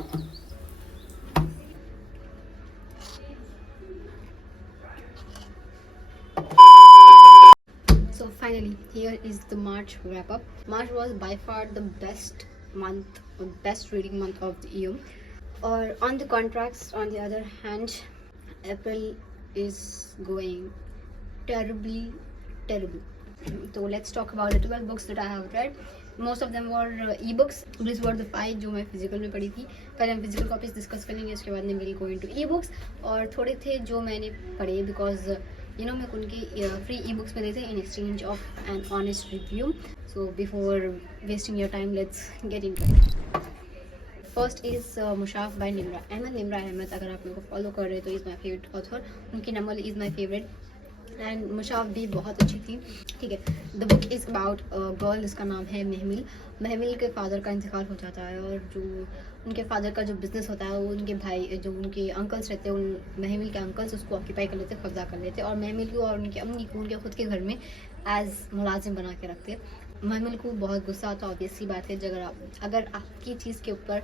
So finally, here is the March wrap up. March was by far the best month, or best reading month of the year. Or on the contrast, on the other hand, April is going terribly terrible. So let's talk about the 12 books that I have read. Most of them were e-books. These were the 5 जो मैं फिजिकल में पढ़ी थी. पहले हम physical copies discuss करेंगे, उसके बाद में विल गो इनटू ई-बुक्स. और थोड़े थे जो मैंने पढ़े बिकॉज मैं उनके फ्री ई-बुक्स में देते in exchange of an honest review. So before wasting your time, let's get into it. First is Mushaf by Nimra Ahmed. Nimra Ahmed, अगर आप मेरे को फॉलो कर रहे हैं तो इज़ माई फेवरेट ऑथर. उनकी नमल इज़ माई फेवरेट एंड मुशाफ भी बहुत अच्छी थी. ठीक है. The book is about girl, इसका नाम है महमिल. महमिल के फादर का इंतकाल हो जाता है और जो उनके फादर का जो बिज़नेस होता है वो उनके भाई, जो उनके अंकल्स रहते हैं, उन महमिल के अंकल्स उसको ऑक्यूपाई कर लेते, कब्जा कर लेते और महमिल को और उनकी अम्मी को उनके खुद के घर में एज मुलाजिम बना के रखते. महमिल को बहुत गुस्सा आता है. ऑब्वियस सी बात है, अगर आपकी चीज़ के ऊपर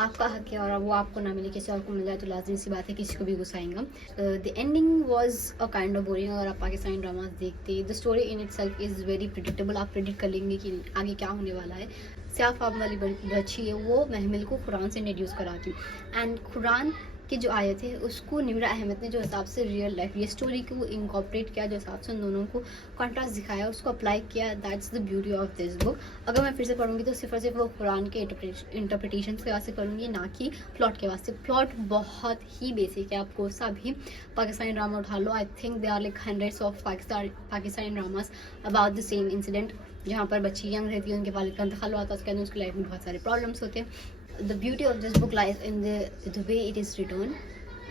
आपका हक है और वो आपको ना मिले, किसी और को मिल जाए तो लाजमी सी बात है किसी को भी गुस्सा आएगा. The ending was a kind of boring. अगर आप पाकिस्तानी ड्रामाज देखते, the story in it self is very predictable. आप प्रिडिक्ट कर लेंगे कि आगे क्या होने वाला है. स्याह फाम वाली बच्ची है, वो महमिल को कुरान से इंट्रोड्यूस कराती एंड कुरान की जो आयत है उसको निम्रा अहमद ने जो हिसाब से रियल लाइफ ये स्टोरी को इंकॉर्पोरेट किया, जो हिसाब से उन दोनों को कॉन्ट्रास्ट दिखाया, उसको अप्लाई किया. That's the beauty of this book. अगर मैं फिर से पढ़ूंगी तो सिर्फ और सिर्फ वो कुरान के इंटरप्रिटेशन के वास्ते करूँगी, ना कि प्लॉट के वास्ते. प्लॉट बहुत ही बेसिक है. आप कोई सा भी पाकिस्तानी ड्रामा उठा लो, I think they are like hundreds of Pakistani dramas about the same incident, जहाँ पर बच्ची यंग रहती है, उनके वालिद का इंतकाल हुआ था, उसके अंदर उसकी लाइफ में बहुत सारे प्रॉब्लम्स होते हैं. The beauty of this book lies in the way it is written,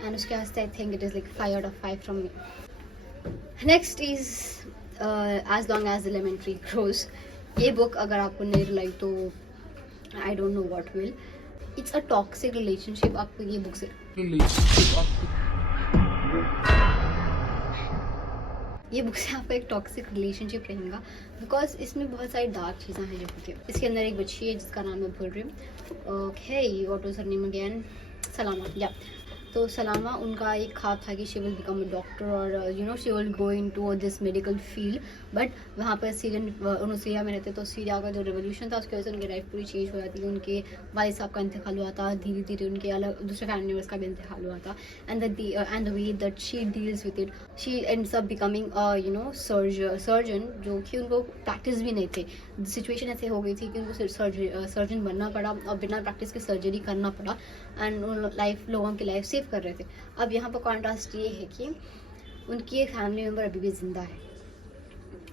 and उसके वास्ते I think it is like 5 out of 5 from me. Next is As Long as the Lemon Tree Grows. ये book अगर आपको नहीं लगी तो I don't know what will. It's a toxic relationship. आपको ये book से ये बुक से आपका एक टॉक्सिक रिलेशनशिप रहेगा बिकॉज इसमें बहुत सारी डार्क चीज़ें हैं जो होती है. इसके अंदर एक बच्ची है जिसका नाम मैं भूल रही हूँ. Okay, what was her name again? Salama. या तो सलामा, उनका एक ख्वाब था कि she will become a doctor और she will go into this medical field. But वहाँ पर सीरिया में रहते तो सीरिया का जो रेवोल्यूशन था उसकी वजह से उनकी लाइफ पूरी चेंज हो जाती है. उनके वालिद साहब का इंतकाल हुआ था, धीरे धीरे उनके अलग दूसरे फैमिली मेम्बर्स का भी इंतकाल हुआ था. And the way that she deals with it, she ends up becoming surgeon, जो कि उनको प्रैक्टिस भी नहीं थे. सिचुएशन ऐसे हो गई थी कि उनको सर्जन बनना पड़ा और बिना प्रैक्टिस के सर्जरी करना पड़ा एंड लाइफ लोगों की लाइफ सेव कर रहे थे. अब यहाँ पर कॉन्ट्रास्ट ये है कि उनकी एक फैमिली मेम्बर अभी भी जिंदा है.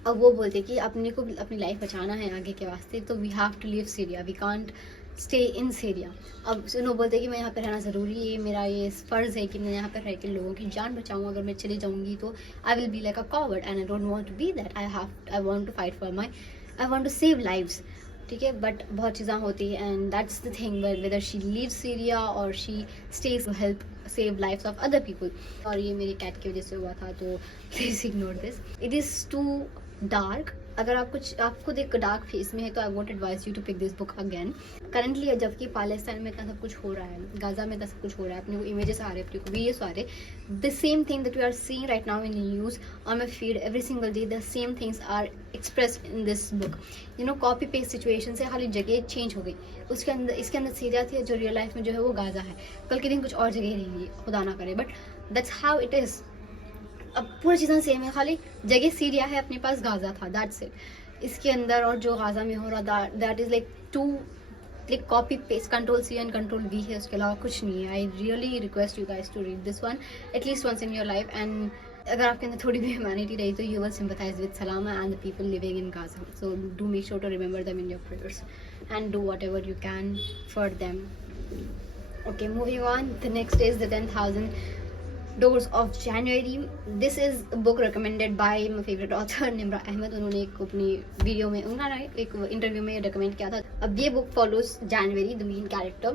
अब वो बोलते कि अपने को अपनी लाइफ बचाना है आगे के वास्ते, तो we have to leave Syria, we can't stay in Syria. अब उन्होंने बोलते कि मैं यहाँ पर रहना ज़रूरी है, मेरा ये फ़र्ज़ है कि मैं यहाँ पर रह के लोगों की जान बचाऊँ. अगर मैं चली जाऊँगी तो I will be like a coward and I don't want to be that. I want to fight for I want to save lives. ठीक है, बट बहुत चीज़ें होती है and that's the thing whether she leave Syria और she stays help save lifes of other people. और ये मेरी कैट की वजह से हुआ था, तो please ignore this. It is too dark. अगर आप खुद एक डार्क फेस में है तो I won't advise you to pick this book again. Currently जबकि पाकिस्तान में इतना सब कुछ हो रहा है, गाजा में इतना सब कुछ हो रहा है, अपने को इमेजेस आ रहे हैं, अपने को वीडियोस आ रहे हैं, the same thing that we are seeing right now in news on my feed every single day, the same things are expressed in this book. Copy paste situation से खाली जगह चेंज हो गई. इसके अंदर सीरिया थी, जो रियल लाइफ में जो है वो गाजा है, कल के दिन कुछ और जगह रहेंगी, खुदा ना करे, but that's how it is. अब पूरी चीज़ें सेम है, खाली जगह सीरिया है, अपने पास गाजा था, दैट्स इट. इसके अंदर और जो गाजा में हो रहा that is like to like copy paste, control C and control V है, उसके अलावा कुछ नहीं है. I really request you guys to read this one at least once in your life. And अगर आपके अंदर थोड़ी भी ह्यूमैनिटी रही तो you will sympathise with Salama and the people living in Gaza. So do make sure to remember them in your prayers and do whatever you can for them. Okay, moving on. The next is The 10,000 Doors of January. This is a book recommended by my favorite author Nimra Ahmed. उन्होंने एक अपनी वीडियो में, उन्होंने एक इंटरव्यू में recommend किया था. अब ये book follows January, the main character.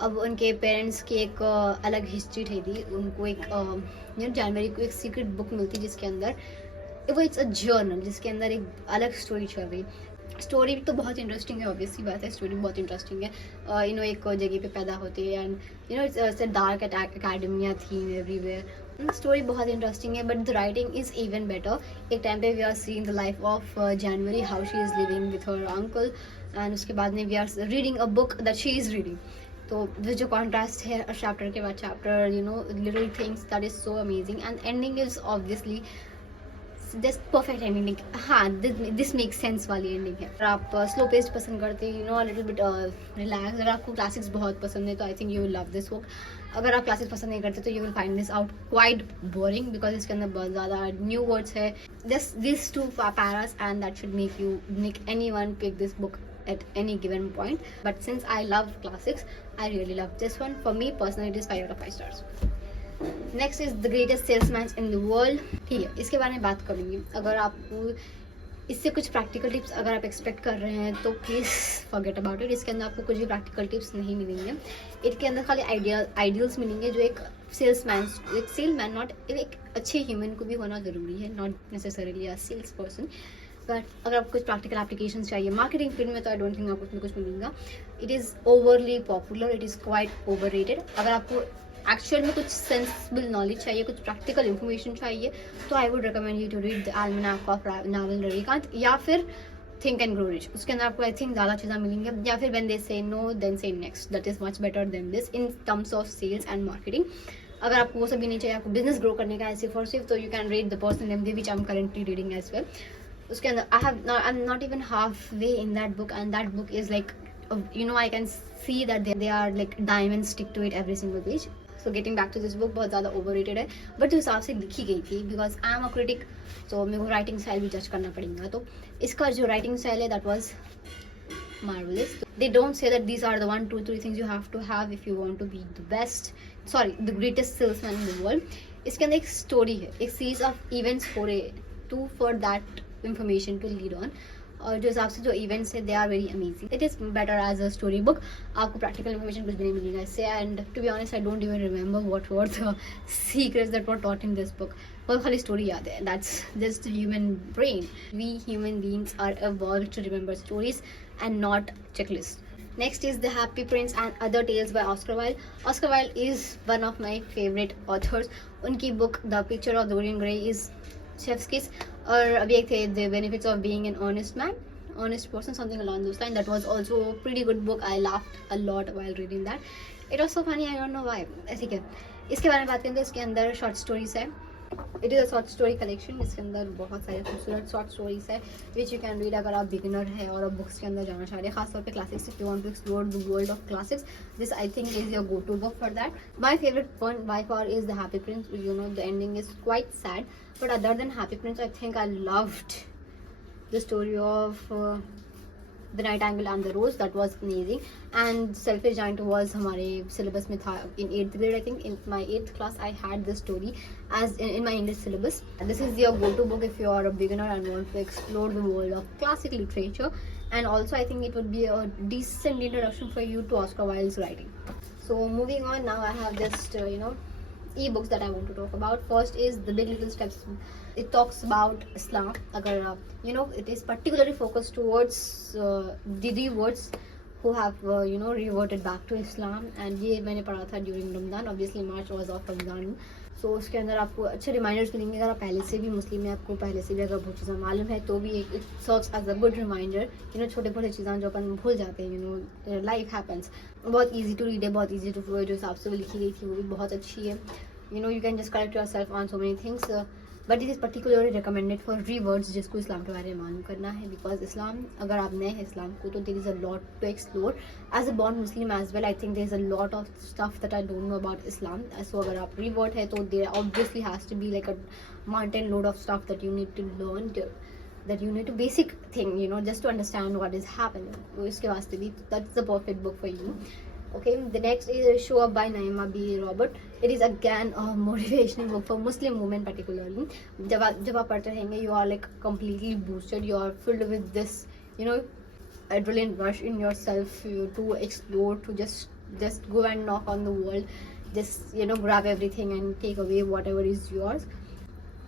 अब उनके पेरेंट्स की एक अलग हिस्ट्री थी. उनको एक जनवरी को एक सीक्रेट बुक मिलती जिसके अंदर वो इट्स अ जर्नल, जिसके अंदर एक अलग स्टोरी चल रही. स्टोरी तो बहुत इंटरेस्टिंग है, ऑब्वियसली बात है, स्टोरी बहुत इंटरेस्टिंग है। एक जगह पे पैदा होते हैं and it's a dark academia theme everywhere. Story बहुत इंटरेस्टिंग है but the writing is even better. एक टाइम पे we are seeing the life of January, how she is living with her uncle, and उसके बाद में we are reading a book that she is reading. तो जो contrast है chapter के बाद chapter, little things, that is so amazing and ending is obviously just perfect ending. हाँ, this make sense वाली एंडिंग है। अगर आप स्लो पेस्ड पसंद करते हैं, लिटिल बिट रिलैक्स, अगर आपको क्लासिक्स बहुत पसंद है तो I think you will love this book. अगर आप क्लासिक्स पसंद नहीं करते तो you will find this out quite boring, because इसके अंदर बहुत ज़्यादा न्यू वर्ड्स है। Just this two paras and that should make anyone pick this book at any given point, but since I love classics, I really love this one. For me personally, it is 5 out of 5 stars. Next is the greatest salesman in the world. ठीक है, इसके बारे में बात करूँगी। अगर आपको इससे कुछ प्रैक्टिकल टिप्स अगर आप एक्सपेक्ट कर रहे हैं तो प्लीज़ फॉरगेट अबाउट इट। इसके अंदर आपको कुछ भी प्रैक्टिकल टिप्स नहीं मिलेंगे। इसके अंदर खाली आइडियल्स मिलेंगे जो एक सेलमैन नॉट एक अच्छे ह्यूमन को भी होना ज़रूरी है, not necessarily a sales person. But अगर आपको कुछ प्रैक्टिकल एप्लीकेशन चाहिए मार्केटिंग फील्ड में तो आई डोंट थिंक आपको उसमें कुछ मिलेगा। It is overly popular, it is quite overrated. अगर आपको एक्चुअल में कुछ सेंसिबल नॉलेज चाहिए, कुछ प्रैक्टिकल इन्फॉर्मेशन चाहिए, तो I would recommend you to read the almanack of Naval Ravikant, या फिर थिंक एंड ग्रो रिच। उसके अंदर आपको आई थिंक ज़्यादा चीज़ें मिलेंगी। या फिर when they say no then say next, that is much better than this in terms of sales and marketing. अगर आपको वो सब भी नहीं चाहिए, आपको बिजनेस ग्रो करने का ऐसे फॉर सिर्फ, तो you can read the personal MD which I am currently reading as well. उसके अंदर I am not even halfway in that book, and that book is like I can see that they are like diamond stick to it every single page. So getting back to this book, बहुत ज़्यादा ओवररेटेड है बट जो हिसाब से लिखी गई थी, because I am a critic, तो मेरे को राइटिंग स्टाइल भी जज करना पड़ेगा। तो इसका जो राइटिंग स्टाइल है that was marvelous. They don't say that these are the 1, 2, 3 things you have to have if you want to be the best, the greatest salesman in the world. इसके अंदर एक स्टोरी है, एक सीरीज ऑफ इवेंट्स हो रहे to for that information to lead on, और जो हिसाब से जो इवेंट्स है they are very amazing. It is better as a story book. आपको प्रैक्टिकल इन्फॉर्मेशन कुछ भी नहीं मिलेगा इससे, and to be honest I don't even remember what were the secrets that were taught in this book. बहुत खाली story याद है, that's just human brain. We human beings are evolved to remember stories and not checklist. Next is The Happy Prince and Other Tales by Oscar Wilde. Oscar Wilde is one of my favorite authors. उनकी book The Picture of Dorian Gray is chef's kiss. और अभी एक थे The Benefits of Being an Honest Person, something along those lines. That was also a pretty good book. I laughed a lot while reading that. It was so funny, I don't know why. ठीक है, इसके बारे में बात करें तो इसके अंदर शॉर्ट स्टोरीज है। It is a short story collection. इसके अंदर बहुत सारे खूबसूरत शॉर्ट स्टोरीज है विच यू कैन रीड अगर आप बिगिनर है और आप बुक्स के अंदर जाना चाह रहे हैं, खासतौर पे classics. If you want to explore the world of classics, this I think is your go to book for that. My favourite one by far is the Happy Prince. The ending is quite sad, but other than Happy Prince I think I loved the story of The Nightingale and the Rose. That was amazing. And Selfish Giant was हमारे syllabus में था in 8th grade. I think in my 8th class I had this story as in my English syllabus. And this is your go-to book if you are a beginner and want to explore the world of classic literature. And also I think it would be a decent introduction for you to Oscar Wilde's writing. So moving on, now I have just e-books that I want to talk about. First is The Big Little Steps. It talks about Islam. अगर it is particularly focused towards the reverts who have reverted back to Islam, and ये मैंने पढ़ा था during Ramadan. Obviously March was of Ramadan, so उसके अंदर आपको अच्छे रिमाइंडर्स मिलेंगे। अगर आप पहले से भी मुस्लिम है, आपको पहले से भी अगर बहुत चीज़ें मालूम है तो भी it serves as a good reminder. छोटे छोटे चीज़ें जो अपन भूल जाते हैं, लाइफ हैपन्स। बहुत ईजी टू रीड है, बहुत ईजी टू, जो हिसाब से वो लिखी गई थी वो भी बहुत अच्छी है। You can just correct your self on so many things, but it is particularly recommended for reverts जिसको इस्लाम के बारे में मालूम करना है। बिकॉज इस्लाम, अगर आप नए हैं इस्लाम को, तो there is a lot to explore. As a born Muslim as well, I think there is a lot of stuff that I don't know about Islam. So अगर आप रिवर्ट है तो there obviously has to be like a mountain load of stuff that you need to learn, that you need to basic thing just to understand what is happening. तो इसके वास्ते भी that's the perfect book for you. Okay, the next is Show Up by Naima B. Robert. It is again a motivational book for Muslim women particularly. जब आप पढ़ते रहेंगे, you are like completely boosted, you are filled with this adrenaline rush in yourself to explore, to just go and knock on the world, just grab everything and take away whatever is yours.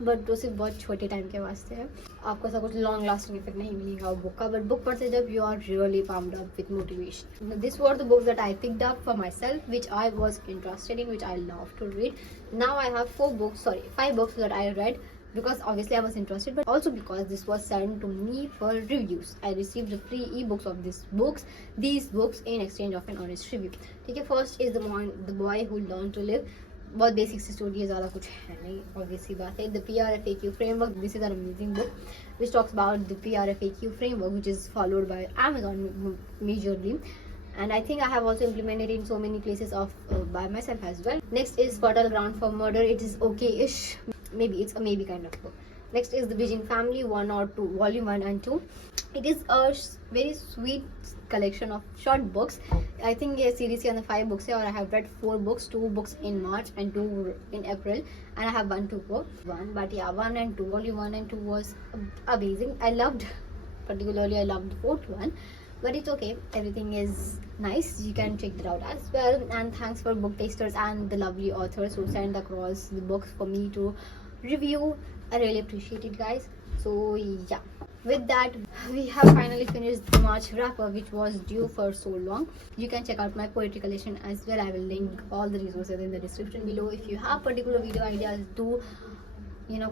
But वो सिर्फ बहुत छोटे टाइम के वास्ते है, आपको ऐसा कुछ लॉन्ग लास्टिंग इफेक्ट नहीं मिलेगा बुक का, बट बुक पढ़ते जब you are really pumped up with motivation. This were the books that I picked up for myself which I was interested in, which I love to read. Now I have 5 books that I read because obviously I was interested, but also because this was sent to me for reviews. I received the free ebooks of these books in exchange of an honest review. ठीक है, first is the boy who learn to live. बहुत basic सी story है, ज़्यादा कुछ है नहीं, obviously बात है. The PRFAQ framework, this is an amazing book which talks about the PRFAQ framework which is followed by Amazon majorly, and I think I have also implemented in so many places of by myself as well. Next is Fertile Ground for Murder. It is okay-ish, maybe it's a maybe kind of book. Next is The Beijing Family 1 or 2, volume 1 and 2. It is a very sweet collection of short books. I think ये series के अंदर 5 books है, और I have read 4 books, 2 books in March and 2 in April, and I have 1 to go. But yeah, 1 and 2, volume 1 and 2 was amazing. Particularly I loved the 4th one, but it's okay, everything is nice. You can check that out as well. And thanks for book tasters and the lovely authors who sent across the books for me to review. I really appreciate it, guys. So yeah, with that we have finally finished the March wrapper, which was due for so long. You can check out my poetry collection as well. I will link all the resources in the description below. If you have particular video ideas, do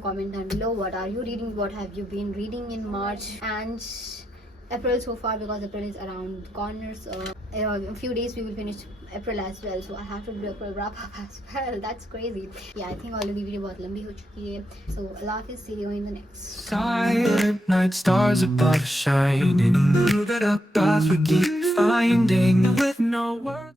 comment down below. What are you reading? What have you been reading in March and April so far, because April is around the corners. A few days we will finish April as well, so I have to do April wrap up as well. That's crazy. Yeah, I think already video बहुत लंबी हो चुकी है. So Allah Hafiz, see you in the next. Silent night, stars above shining, that our paths we keep finding with no words.